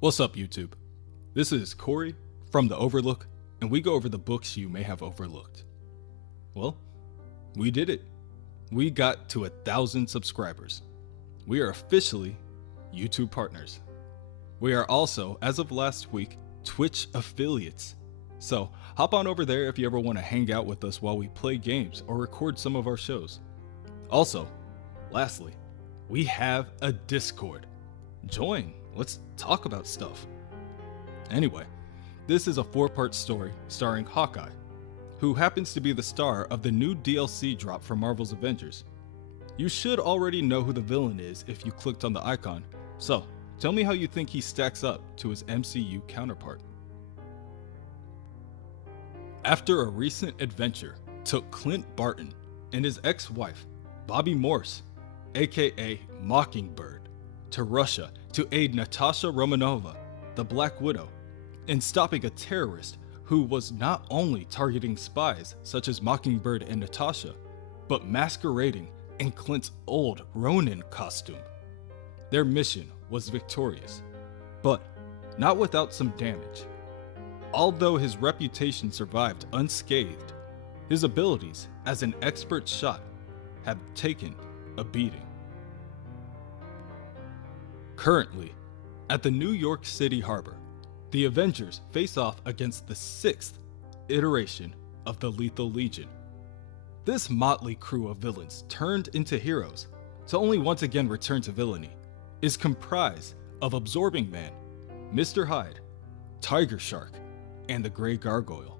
What's up, YouTube? This is Corey from the OverLook, and we go over the books you may have overlooked. Well, we did it. We got to 1,000 subscribers. We are officially YouTube partners. We are also, as of last week, Twitch affiliates. So hop on over there if you ever want to hang out with us while we play games or record some of our shows. Also, lastly, we have a Discord. Join. Let's talk about stuff. Anyway, this is a 4-part story starring Hawkeye, who happens to be the star of the new DLC drop from Marvel's Avengers. You should already know who the villain is if you clicked on the icon, so tell me how you think he stacks up to his MCU counterpart. After a recent adventure took Clint Barton and his ex-wife, Bobby Morse, aka Mockingbird, to Russia to aid Natasha Romanova, the Black Widow, in stopping a terrorist who was not only targeting spies such as Mockingbird and Natasha, but masquerading in Clint's old Ronin costume. Their mission was victorious, but not without some damage. Although his reputation survived unscathed, his abilities as an expert shot have taken a beating. Currently, at the New York City Harbor, the Avengers face off against the 6th iteration of the Lethal Legion. This motley crew of villains turned into heroes to only once again return to villainy is comprised of Absorbing Man, Mr. Hyde, Tiger Shark, and the Grey Gargoyle.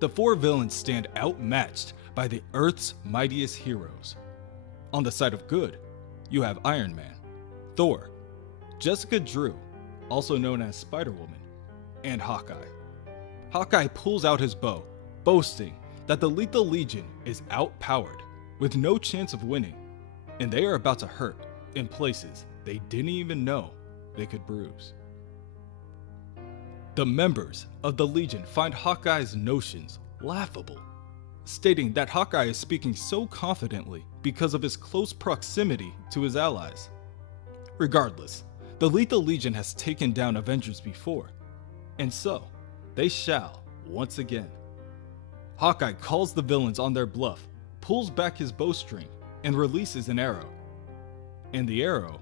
The 4 villains stand outmatched by the Earth's mightiest heroes. On the side of good, you have Iron Man, Thor, Jessica Drew, also known as Spider-Woman, and Hawkeye. Hawkeye pulls out his bow, boasting that the Lethal Legion is outpowered, with no chance of winning, and they are about to hurt in places they didn't even know they could bruise. The members of the Legion find Hawkeye's notions laughable, stating that Hawkeye is speaking so confidently because of his close proximity to his allies. Regardless, the Lethal Legion has taken down Avengers before, and so they shall once again. Hawkeye calls the villains on their bluff, pulls back his bowstring, and releases an arrow. And the arrow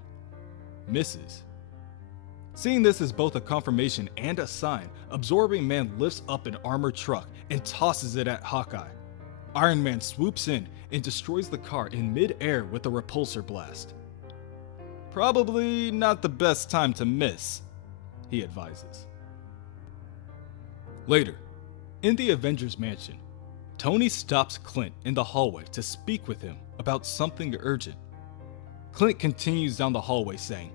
misses. Seeing this as both a confirmation and a sign, Absorbing Man lifts up an armored truck and tosses it at Hawkeye. Iron Man swoops in and destroys the car in mid-air with a repulsor blast. Probably not the best time to miss, he advises. Later, in the Avengers mansion, Tony stops Clint in the hallway to speak with him about something urgent. Clint continues down the hallway saying,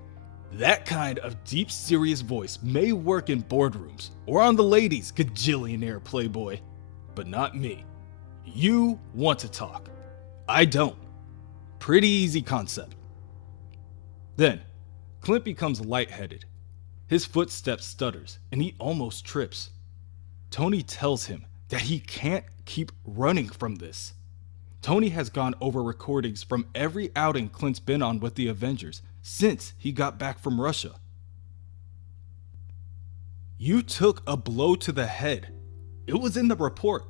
"That kind of deep, serious voice may work in boardrooms or on the ladies, gajillionaire playboy, but not me. You want to talk. I don't. Pretty easy concept." Then, Clint becomes lightheaded. His footsteps stutters and he almost trips. Tony tells him that he can't keep running from this. Tony has gone over recordings from every outing Clint's been on with the Avengers since he got back from Russia. "You took a blow to the head. It was in the report.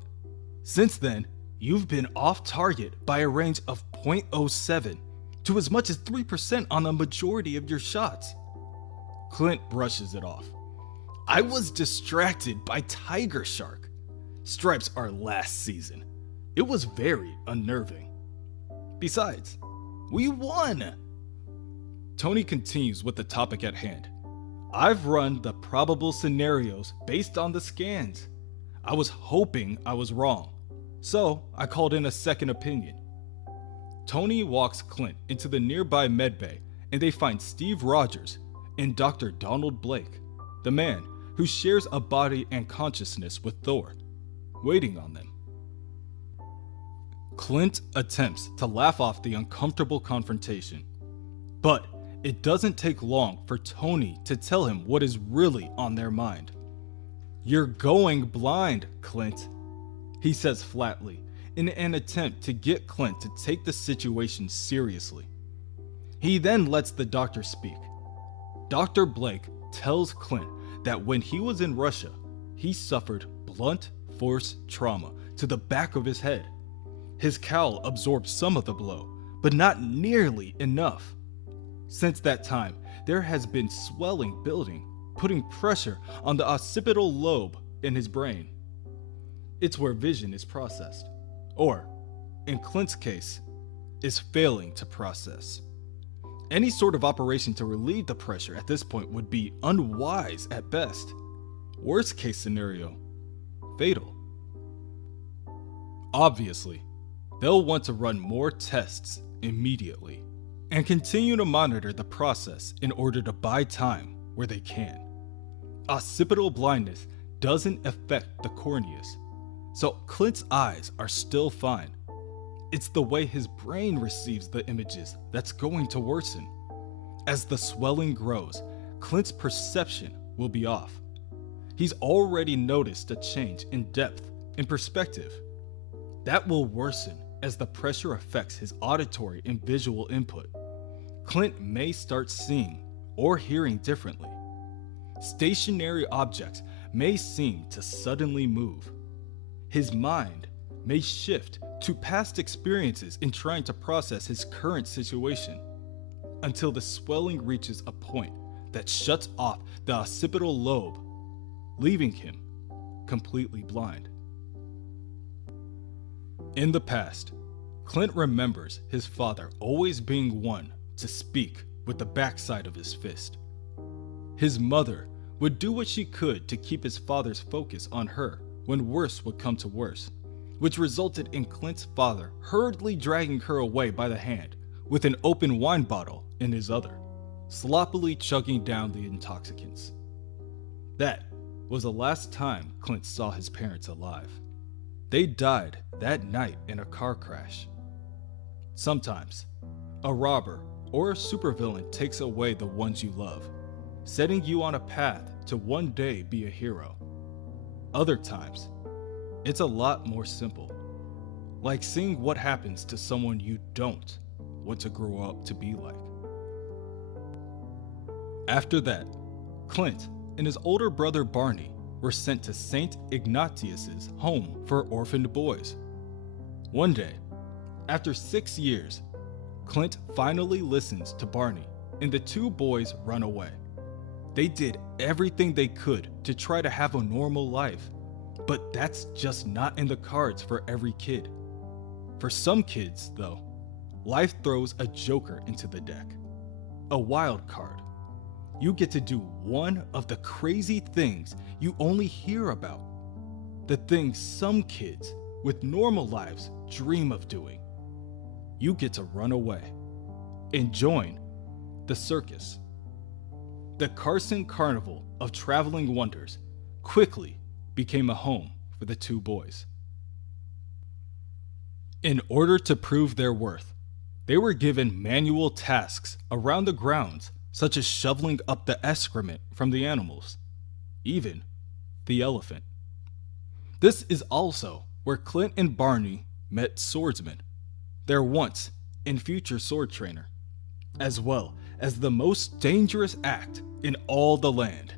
Since then, you've been off target by a range of .07 to as much as 3% on the majority of your shots." Clint brushes it off. "I was distracted by Tiger Shark. Stripes are last season. It was very unnerving. Besides, we won." Tony continues with the topic at hand. "I've run the probable scenarios based on the scans. I was hoping I was wrong, so I called in a second opinion." Tony walks Clint into the nearby medbay and they find Steve Rogers and Dr. Donald Blake, the man who shares a body and consciousness with Thor, waiting on them. Clint attempts to laugh off the uncomfortable confrontation, but it doesn't take long for Tony to tell him what is really on their mind. "You're going blind, Clint," he says flatly, in an attempt to get Clint to take the situation seriously. He then lets the doctor speak. Dr. Blake tells Clint that when he was in Russia, he suffered blunt force trauma to the back of his head. His cowl absorbed some of the blow, but not nearly enough. Since that time, there has been swelling building, putting pressure on the occipital lobe in his brain. It's where vision is processed, or, in Clint's case, is failing to process. Any sort of operation to relieve the pressure at this point would be unwise at best. Worst case scenario, fatal. Obviously, they'll want to run more tests immediately and continue to monitor the process in order to buy time where they can. Occipital blindness doesn't affect the corneas, so Clint's eyes are still fine. It's the way his brain receives the images that's going to worsen. As the swelling grows, Clint's perception will be off. He's already noticed a change in depth and perspective. That will worsen as the pressure affects his auditory and visual input. Clint may start seeing or hearing differently. Stationary objects may seem to suddenly move. His mind may shift to past experiences in trying to process his current situation, until the swelling reaches a point that shuts off the occipital lobe, leaving him completely blind. In the past, Clint remembers his father always being one to speak with the backside of his fist. His mother would do what she could to keep his father's focus on her when worse would come to worse, which resulted in Clint's father hurriedly dragging her away by the hand with an open wine bottle in his other, sloppily chugging down the intoxicants. That was the last time Clint saw his parents alive. They died that night in a car crash. Sometimes, a robber or a supervillain takes away the ones you love, setting you on a path to one day be a hero. Other times, it's a lot more simple, like seeing what happens to someone you don't want to grow up to be like. After that, Clint and his older brother Barney were sent to St. Ignatius's home for orphaned boys. One day, after 6 years, Clint finally listens to Barney and the two boys run away. They did everything they could to try to have a normal life, but that's just not in the cards for every kid. For some kids, though, life throws a joker into the deck, a wild card. You get to do one of the crazy things you only hear about, the things some kids with normal lives dream of doing. You get to run away and join the circus. The Carson Carnival of Traveling Wonders quickly became a home for the two boys. In order to prove their worth, they were given manual tasks around the grounds, such as shoveling up the excrement from the animals, even the elephant. This is also where Clint and Barney met Swordsman, their once and future sword trainer, as well as the most dangerous act in all the land.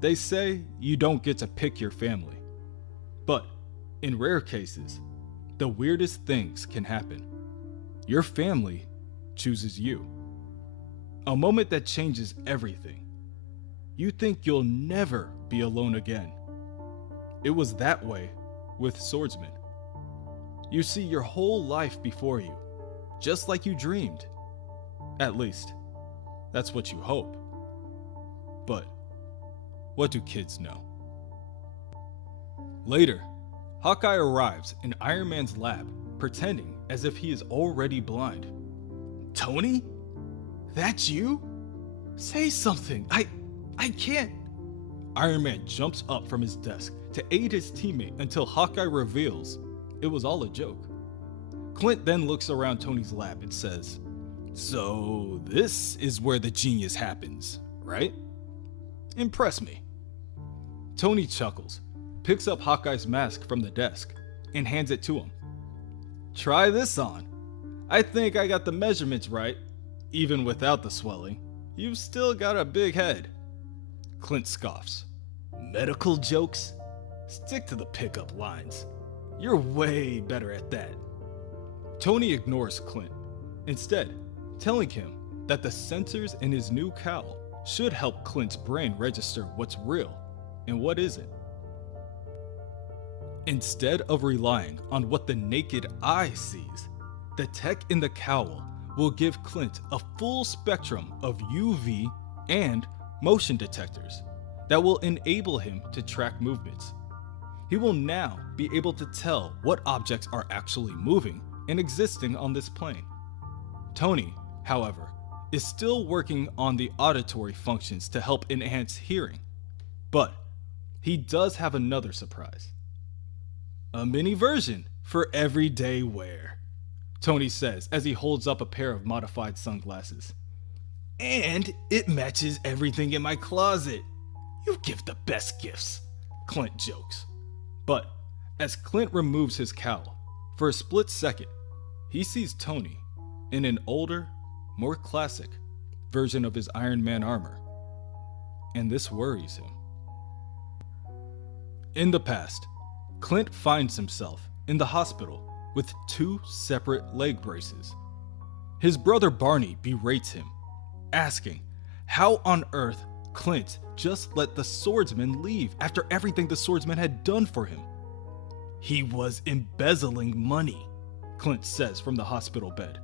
They say you don't get to pick your family, but in rare cases, the weirdest things can happen. Your family chooses you. A moment that changes everything. You think you'll never be alone again. It was that way with Swordsman. You see your whole life before you, just like you dreamed. At least, that's what you hope. But what do kids know? Later, Hawkeye arrives in Iron Man's lab, pretending as if he is already blind. Tony? That's you? Say something. I can't. Iron Man jumps up from his desk to aid his teammate until Hawkeye reveals it was all a joke. Clint then looks around Tony's lab and says, "So this is where the genius happens, right? Impress me." Tony chuckles, picks up Hawkeye's mask from the desk, and hands it to him. "Try this on. I think I got the measurements right, even without the swelling. you've still got a big head. Clint scoffs. Medical jokes? Stick to the pickup lines. You're way better at that. Tony ignores Clint, instead telling him that the sensors in his new cowl should help Clint's brain register what's real and what isn't. Instead of relying on what the naked eye sees, the tech in the cowl will give Clint a full spectrum of UV and motion detectors that will enable him to track movements. He will now be able to tell what objects are actually moving and existing on this plane. Tony, however, is still working on the auditory functions to help enhance hearing, but he does have another surprise. A mini version for everyday wear, Tony says as he holds up a pair of modified sunglasses. And it matches everything in my closet. You give the best gifts, Clint jokes. But as Clint removes his cowl, for a split second, he sees Tony in an older, more classic version of his Iron Man armor. And this worries him. In the past, Clint finds himself in the hospital with 2 separate leg braces. His brother Barney berates him, asking how on earth Clint just let the swordsman leave after everything the swordsman had done for him. He was embezzling money, Clint says from the hospital bed.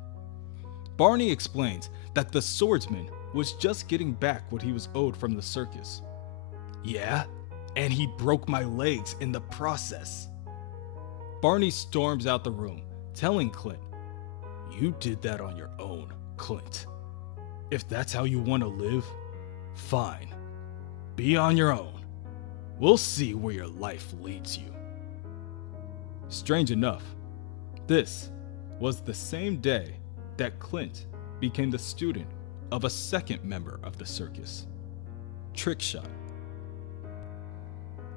Barney explains that the swordsman was just getting back what he was owed from the circus. Yeah, and he broke my legs in the process. Barney storms out the room, telling Clint, "You did that on your own, Clint. If that's how you want to live, fine. Be on your own. We'll see where your life leads you." Strange enough, this was the same day that Clint became the student of a second member of the circus, Trickshot.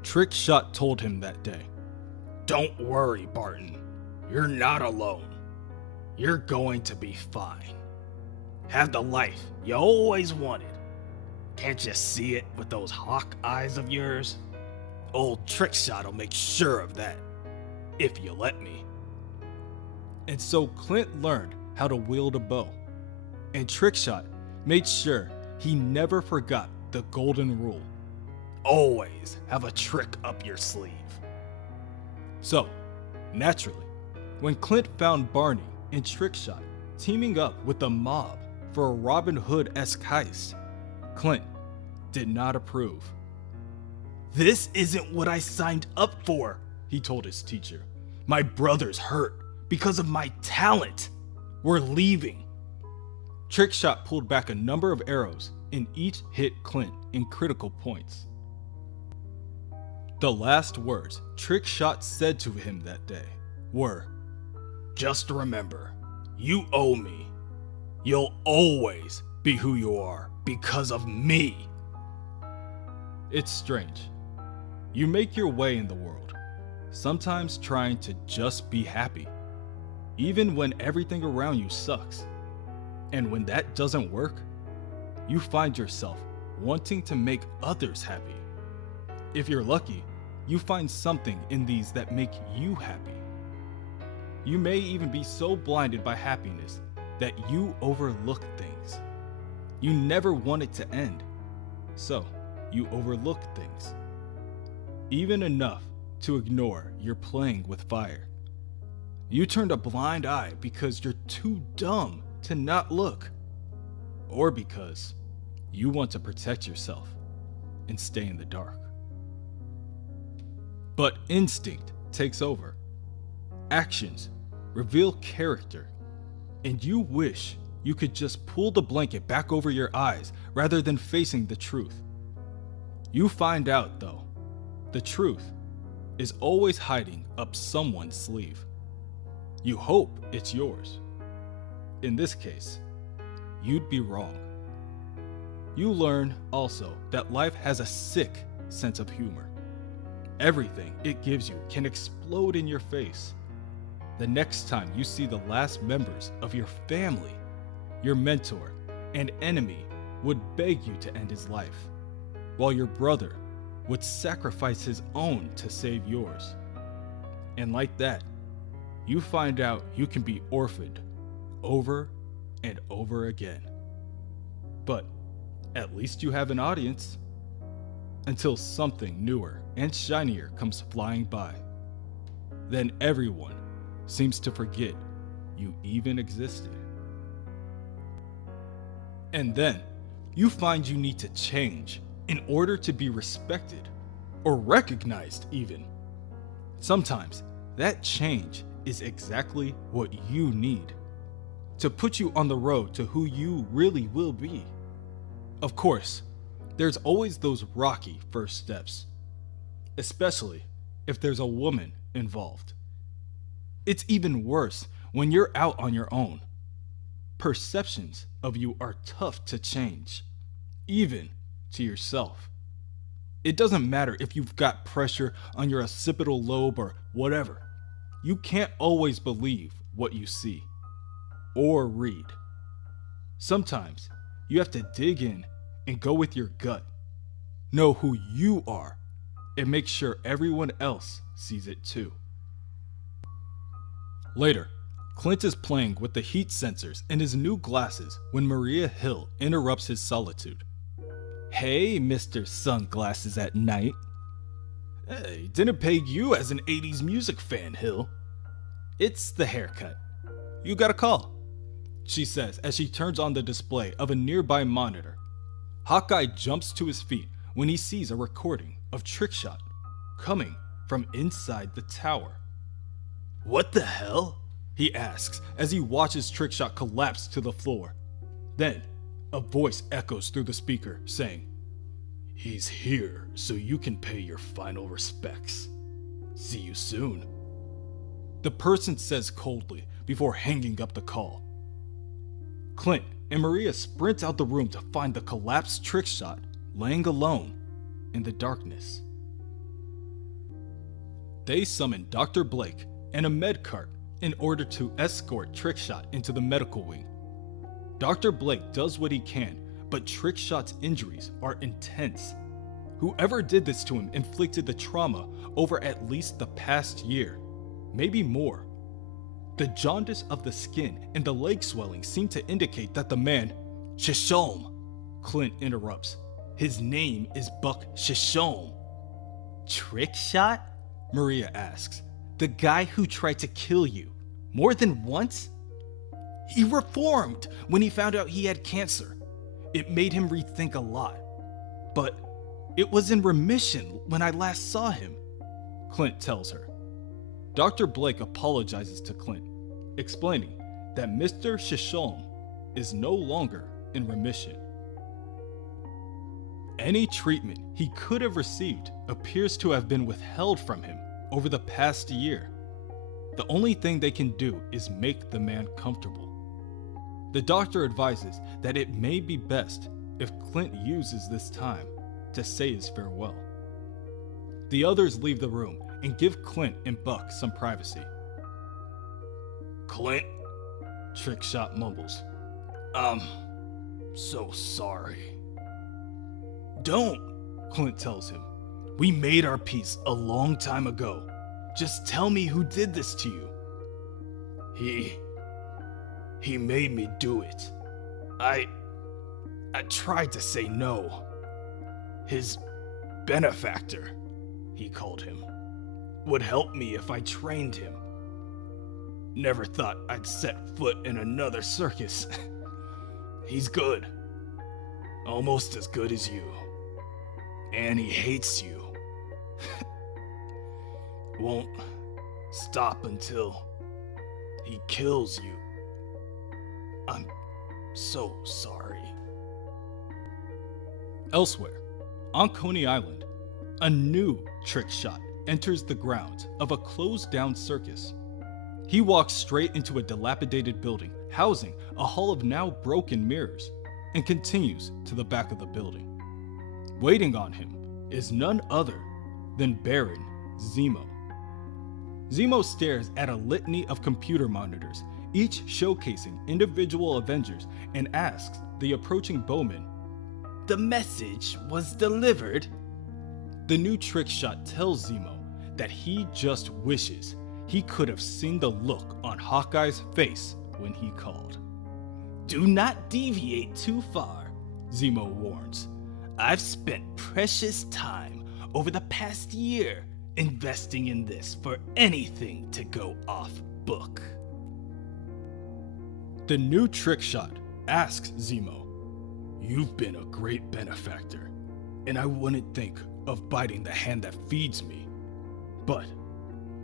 Trickshot told him that day, "Don't worry, Barton. You're not alone. You're going to be fine. Have the life you always wanted. Can't you see it with those hawk eyes of yours? Old Trickshot'll make sure of that, if you let me." And so Clint learned how to wield a bow, and Trickshot made sure he never forgot the golden rule. Always have a trick up your sleeve. So, naturally, when Clint found Barney and Trickshot teaming up with the mob for a Robin Hood-esque heist, Clint did not approve. "This isn't what I signed up for," he told his teacher. "My brother's hurt because of my talent. We're leaving." Trickshot pulled back a number of arrows and each hit Clint in critical points. The last words Trickshot said to him that day were, "Just remember, you owe me. You'll always be who you are because of me." It's strange. You make your way in the world, sometimes trying to just be happy, even when everything around you sucks. And when that doesn't work, you find yourself wanting to make others happy. If you're lucky, you find something in these that make you happy. You may even be so blinded by happiness that you overlook things. You never want it to end, so you overlook things. Even enough to ignore you're playing with fire. You turned a blind eye because you're too dumb to not look, or because you want to protect yourself and stay in the dark. But instinct takes over. Actions reveal character, and you wish you could just pull the blanket back over your eyes rather than facing the truth. You find out, though, the truth is always hiding up someone's sleeve. You hope it's yours. In this case, you'd be wrong. You learn also that life has a sick sense of humor. Everything it gives you can explode in your face. The next time you see the last members of your family, your mentor and enemy would beg you to end his life, while your brother would sacrifice his own to save yours. And like that, you find out you can be orphaned over and over again. But at least you have an audience, until something newer and shinier comes flying by. Then everyone seems to forget you even existed. And then you find you need to change in order to be respected or recognized even. Sometimes that change is exactly what you need to put you on the road to who you really will be. Of course, there's always those rocky first steps, especially if there's a woman involved. It's even worse when you're out on your own. Perceptions of you are tough to change, even to yourself. It doesn't matter if you've got pressure on your occipital lobe or whatever. You can't always believe what you see or read. Sometimes you have to dig in and go with your gut. Know who you are and make sure everyone else sees it too. Later, Clint is playing with the heat sensors in his new glasses when Maria Hill interrupts his solitude. Hey, Mr. Sunglasses at Night. Hey, didn't peg you as an 80s music fan, Hill. It's the haircut. You got a call, she says as she turns on the display of a nearby monitor. Hawkeye jumps to his feet when he sees a recording of Trickshot coming from inside the tower. What the hell? He asks as he watches Trickshot collapse to the floor. Then, a voice echoes through the speaker saying, "He's here so you can pay your final respects. See you soon." The person says coldly before hanging up the call. Clint and Maria sprint out the room to find the collapsed Trickshot laying alone in the darkness. They summon Dr. Blake and a med cart in order to escort Trickshot into the medical wing. Dr. Blake does what he can, but Trickshot's injuries are intense. Whoever did this to him inflicted the trauma over at least the past year, maybe more. The jaundice of the skin and the leg swelling seem to indicate that the man, Shishom, Clint interrupts. His name is Buck Shishom. Trickshot? Maria asks. The guy who tried to kill you more than once? He reformed when he found out he had cancer. It made him rethink a lot. But it was in remission when I last saw him, Clint tells her. Dr. Blake apologizes to Clint, explaining that Mr. Shishom is no longer in remission. Any treatment he could have received appears to have been withheld from him over the past year. The only thing they can do is make the man comfortable. The doctor advises that it may be best if Clint uses this time to say his farewell. The others leave the room and give Clint and Buck some privacy. Clint, Trickshot mumbles. I'm so sorry. Don't, Clint tells him. We made our peace a long time ago. Just tell me who did this to you. He made me do it. I tried to say no. His benefactor, he called him, would help me if I trained him. Never thought I'd set foot in another circus. He's good. Almost as good as you. And he hates you. Won't stop until he kills you. I'm so sorry. Elsewhere, on Coney Island, a new Trickshot enters the grounds of a closed-down circus. He walks straight into a dilapidated building housing a hall of now broken mirrors and continues to the back of the building. Waiting on him is none other than Baron Zemo. Zemo stares at a litany of computer monitors, each showcasing individual Avengers, and asks the approaching Bowman the message was delivered. The new trick shot tells Zemo that he just wishes he could have seen the look on Hawkeye's face when he called. Do not deviate too far, Zemo warns. I've spent precious time over the past year investing in this for anything to go off book. The new trick shot asks Zemo, you've been a great benefactor, and I wouldn't think of biting the hand that feeds me. But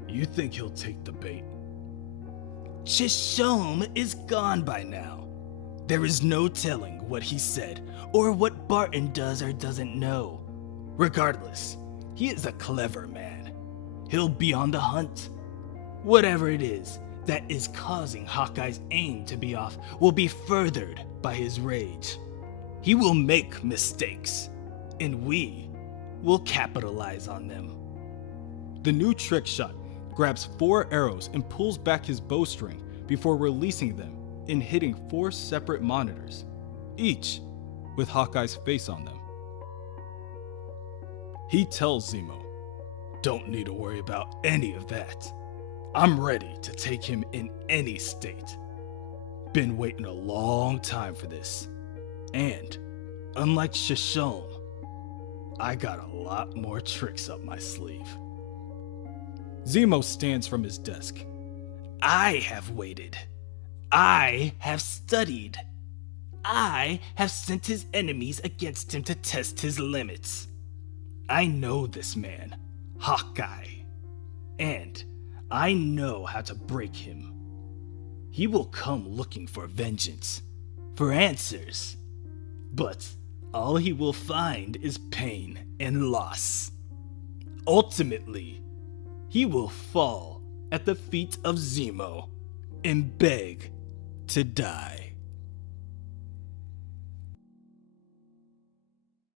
you think he'll take the bait? Shishome is gone by now. There is no telling what he said or what Barton does or doesn't know. Regardless, he is a clever man. He'll be on the hunt. Whatever it is that is causing Hawkeye's aim to be off will be furthered by his rage. He will make mistakes, and we will capitalize on them. The new trick shot grabs 4 arrows and pulls back his bowstring before releasing them and hitting 4 separate monitors, each with Hawkeye's face on them. He tells Zemo, don't need to worry about any of that. I'm ready to take him in any state. Been waiting a long time for this. And, unlike Shishome, I got a lot more tricks up my sleeve. Zemo stands from his desk. I have waited. I have studied. I have sent his enemies against him to test his limits. I know this man, Hawkeye, and I know how to break him. He will come looking for vengeance, for answers, but all he will find is pain and loss. Ultimately, he will fall at the feet of Zemo and beg to die.